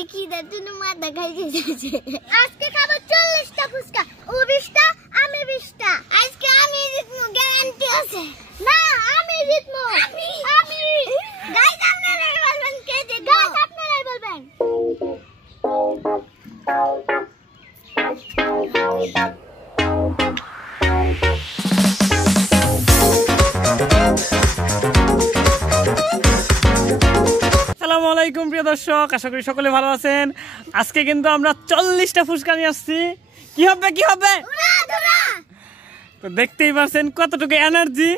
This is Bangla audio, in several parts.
দেখি দাদুন মাথা খাই দিয়েছে। আজকে খাবো 40টা ফুচকা, ও 20টা আমি 20টা। আজকে আমি জিতবো, গ্যারান্টি আছে। না আমি জিতবো, আমি গাইস আপনারাই বলবেন কে জিতবে, গাইস আপনারাই বলবেন। আসসালামু আলাইকুম প্রিয় দর্শক, আশা করি সকলে ভালো আছেন। আজকে কিন্তু আমরা 40টা ফুচকা নিয়ে আসছি। কি হবে তো দেখতেই পাচ্ছেন কতটুকু এনার্জি।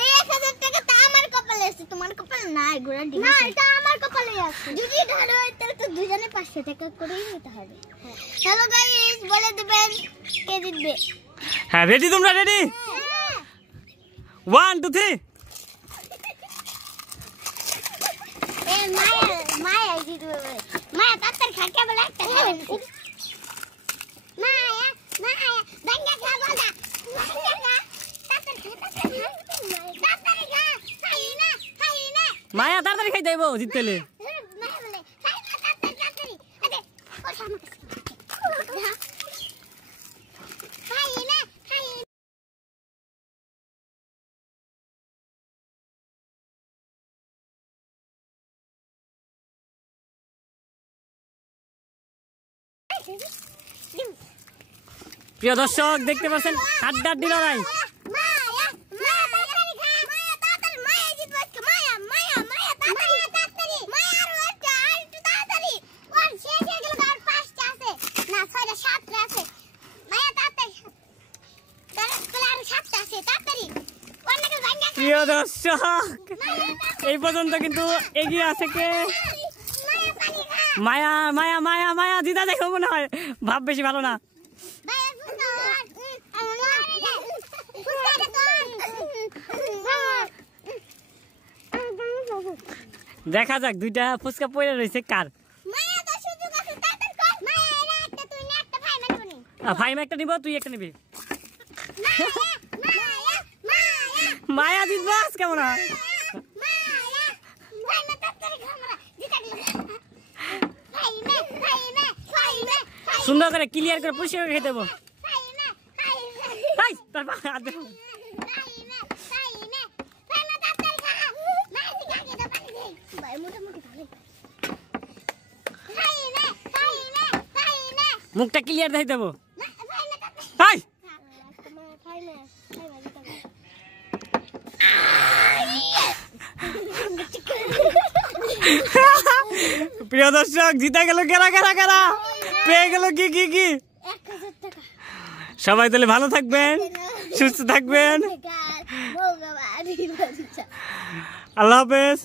এই 1000 টাকা তো আমার কপালে আছে, তোমার কপালে নাই। ঘোড়া ডিম না, এটা আমার কপালে আছে। যদি ধরো তাহলে তো দুজনে 500 টাকা করেই নিতে হবে। হ্যালো গাইস, বলে দিবেন কে জিতবে। হ্যাঁ রেডি, তোমরা রেডি? 1 2 3। মায়া জিতবে। মায়া তাড়াতাড়ি খা, কে বলে একটা খাবে। মায়া ভাঙ্গা খা বলা, ভাঙ্গা খা, তাড়াতাড়ি খা, খাই না। মায়া তাড়াতাড়ি খাই যাইবো জিততেলে। মায়া বলে খাই না, তাড়াতাড়ি। আরে ওটা আমাকে খাই না। প্রিয় দর্শক দেখতে পাচ্ছেন হাড্ডাড্ডি লড়াই। প্রিয় দর্শক এই পর্যন্ত কিন্তু এগিয়ে আছে কে? মায়া মায়া মায়া মায়া জিতা দেখো মনে হয়, ভাব বেশি ভালো না। দেখা যাক দুইটা ফুচকা পড়ে রয়েছে কার। ভাই একটা নিব, তুই একটা নিবি। মায়া জিতবা কেমন হয়? সুন্দর করে ক্লিয়ার করে পরিষ্কার করে খেতে দেবো। মুখটা ক্লিয়ার দেখাই দেবো। প্রিয় দর্শক জিতা গেল কারা পেয়ে গেল কি। সবাই তাহলে ভালো থাকবেন, সুস্থ থাকবেন, আল্লাহ হাফেজ।